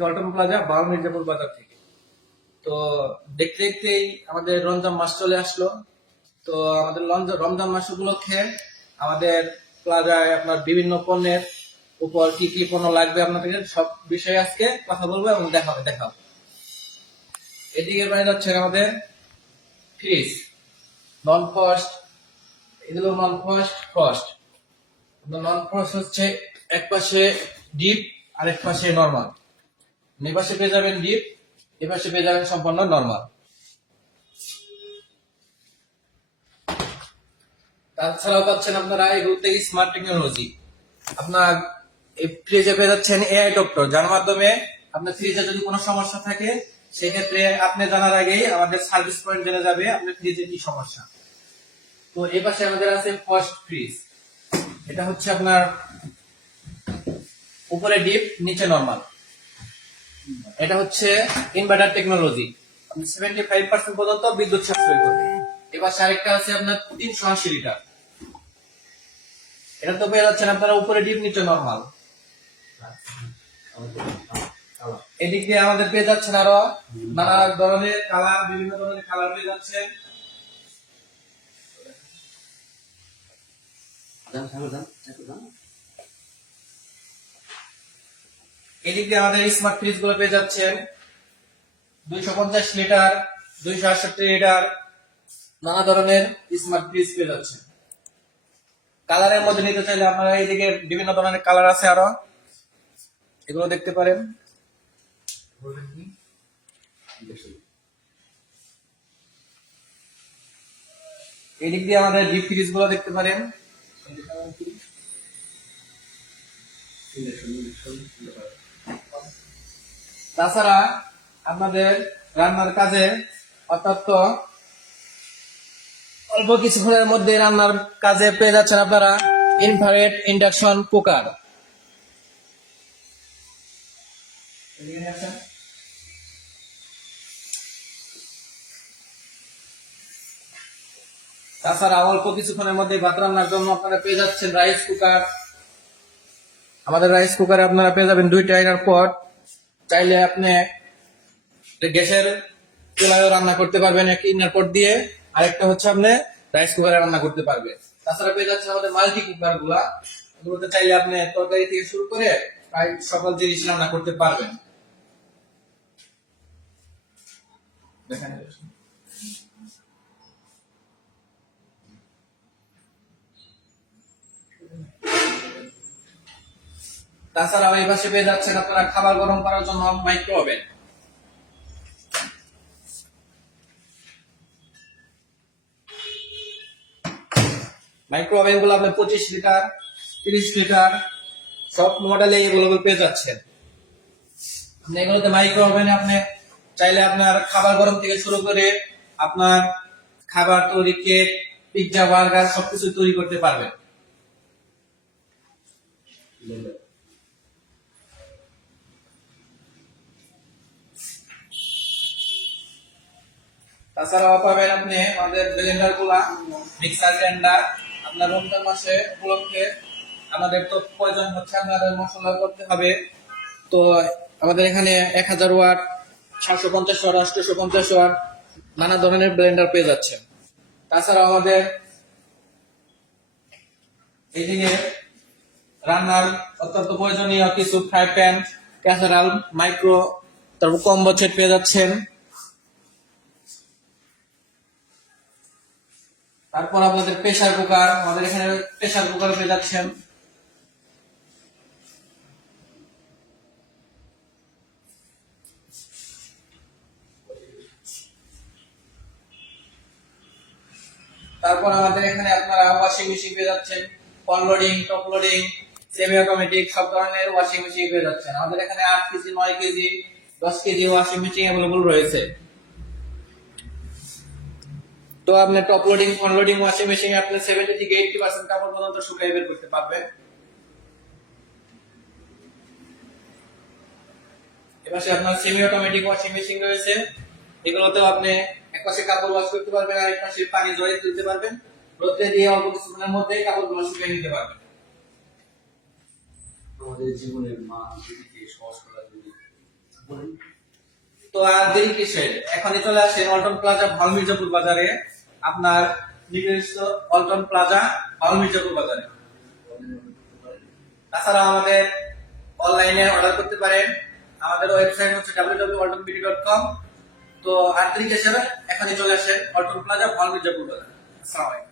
টলটন plaza, বারো মির্জাপুর বাজার থেকে। তো দেখতে দেখতেই আমাদের রমজান মাস চলে আসলো। তো আমাদের রমজান মাস উপলক্ষে আমাদের প্লাজায় আপনার বিভিন্ন পণ্যের উপর কি কি পণ্য লাগবে আপনাদের সব বিষয়ে আজকে কথা বলবো এবং দেখাবো। এদিকে পাওয়া যাচ্ছে আমাদের ফ্রিজ, নন ফ্রস্ট, এগুলো নন ফ্রস্ট। নন ফ্রস্ট হচ্ছে এক পাশে ডিপ আর এক পাশে নর্মাল। এই পাশে পেয়ে যাবেন ডিপ, এই পাশে পেয়ে যাবেন সম্পূর্ণ নর্মাল। তাছাড়াও পাচ্ছেন আপনারা এগুলোতে স্মার্ট টেকনোলজি। আপনার এই ফ্রিজে পেয়ে যাচ্ছেন এআই ডক্টর, যার মাধ্যমে আপনার ফ্রিজে যদি কোনো সমস্যা থাকে সেক্ষেত্রে আপনি জানার আগেই আমাদের সার্ভিস পয়েন্ট জেনে যাবে আপনার ফ্রিজে কি সমস্যা। তো এই পাশে আমাদের আছে ফার্স্ট ফ্রিজ। এটা হচ্ছে আপনার উপরে ডিপ নিচে নরমাল। এটা হচ্ছে ইনভার্টার টেকনোলজি, 75% পর্যন্ত বিদ্যুৎ সাশ্রয় করবে। এবার আরেকটা আছে আপনার 380 লিটার। এটা তো পেয়ে যাচ্ছেন আপনারা উপরে ডিপ নিচে নরমাল। এদিক দিয়ে আমাদের পেয়ে যাচ্ছেন আরো নানা ধরনের কালার, বিভিন্ন ধরনের কালার পেয়ে যাচ্ছেন। এদিক দিয়ে আমাদের স্মার্ট ফ্রিজ গুলো পেয়ে যাচ্ছেন 250 লিটার, 268 লিটার, নানা ধরনের স্মার্ট ফ্রিজ পেয়ে যাচ্ছেন। কালারের মধ্যে নিতে চাইলে আপনারা এইদিকে বিভিন্ন ধরনের কালার আছে আরো, এগুলো দেখতে পারেন। এদিক দিয়ে আমাদের ডিপ ফ্রিজ গুলো দেখতে পারেন। তাছাড়া আপনাদের রান্নার কাজে অর্থাৎ অল্প কিছুক্ষণের মধ্যে রান্নার কাজে পেয়ে যাচ্ছেন আপনারা ইনফ্রারেড ইন্ডাকশন কুকার। তাছাড়া অল্প কিছুক্ষণের মধ্যে ভাত রান্নার জন্য আপনারা পেয়ে যাচ্ছেন রাইস কুকার। আমাদের রাইস কুকারে আপনারা পেয়ে যাবেন 2টা ইনার পট। চাইলে আপনি গ্যাসের চুলায় রান্না করতে পারবেন এক ইনার পট দিয়ে, আরেকটা হচ্ছে আপনি রাইস কুকারে রান্না করতে পারবেন। তাছাড়া পেয়ে যাচ্ছে আমাদের মাল্টি কুকার গুলা, এগুলোতে চাইলে আপনি তরকারি থেকে শুরু করে প্রায় সকল জিনিস রান্না করতে পারবেন। দেখেন তাছাড়া এই পাশে পেয়ে যাচ্ছেন আপনারা খাবার গরম করার জন্য মাইক্রো ওভেন। মাইক্রো ওভেন গুলো আপনি 25 লিটার, 30 লিটার সব মডেলে এগুলো পেয়ে যাচ্ছেন। আপনি এগুলোতে মাইক্রো ওভেনে আপনি চাইলে আপনার খাবার গরম থেকে শুরু করে আপনার খাবার তৈরি, কেক, পিৎজা, বার্গার সবকিছু তৈরি করতে পারবেন। তাছাড়াও পাবেন আপনি আমাদের ব্লেন্ডার গুলা, মিক্সার গ্রাইন্ডার। আপনার রমজান মাসে উপলক্ষে আমাদের তো প্রয়োজন হচ্ছে আপনাদের মশলা করতে হবে। তো আমাদের এখানে 1000 ওয়াট, 750 ওয়াট, 850 ওয়াট নানা ধরনের ব্লেন্ডার পেয়ে যাচ্ছে। তাছাড়াও আমাদের এইদিকে রান্নার অত্যন্ত প্রয়োজনীয় কিছু ফ্রাই প্যান, ক্যাসারোল, মাইক্রো, তারপর কম্বো সেট পেয়ে যাচ্ছেন। তারপর আপনাদের প্রেসার কুকার, আমাদের এখানে প্রেসার কুকার পেয়ে যাচ্ছেন। তারপর আমাদের এখানে আপনারা ওয়াশিং মেশিন পেয়ে যাচ্ছেন, front loading, top loading, semi automatic সব ধরনের ওয়াশিং মেশিন পেয়ে যাচ্ছেন। আমাদের এখানে 8 KG, 9 KG, 10 KG washing machine available রয়েছে। তো আপনি top loading, front loading washing machine আপনি 70 থেকে 80% কাপড় পর্যন্ত শুকিয়ে বের করতে পারবেন। এপাশে আপনার সেমি অটোমেটিক ওয়াশিং মেশিন রয়েছে, এগুলোতেও আপনি এক পাশে কাপড় ওয়াশ করতে পারবেন আর এক পাশে পানি জড়িয়ে তুলতে পারবেন। রোদে দিয়ে অল্প কিছুক্ষণের মধ্যে কাপড়গুলো শুকিয়ে নিতে পারবেন। আমাদের জীবনের মান সহজ করার জন্য তো আর দেরি কিসের, এখনই চলে আসেন অল্টন প্লাজা ভাল মির্জাপুর বাজারে, আপনার নিজস্ব অল্টন প্লাজা ভাল মির্জাপুর বাজারে। তাছাড়া আমাদের অনলাইনে অর্ডার করতে পারেন, আমাদের ওয়েবসাইট হচ্ছে www.altonbd.com। তো আর দেরি কিসের, এখনই চলে আসেন অল্টন প্লাজা ভাল মির্জাপুর বাজারে। আসসালামু আলাইকুম।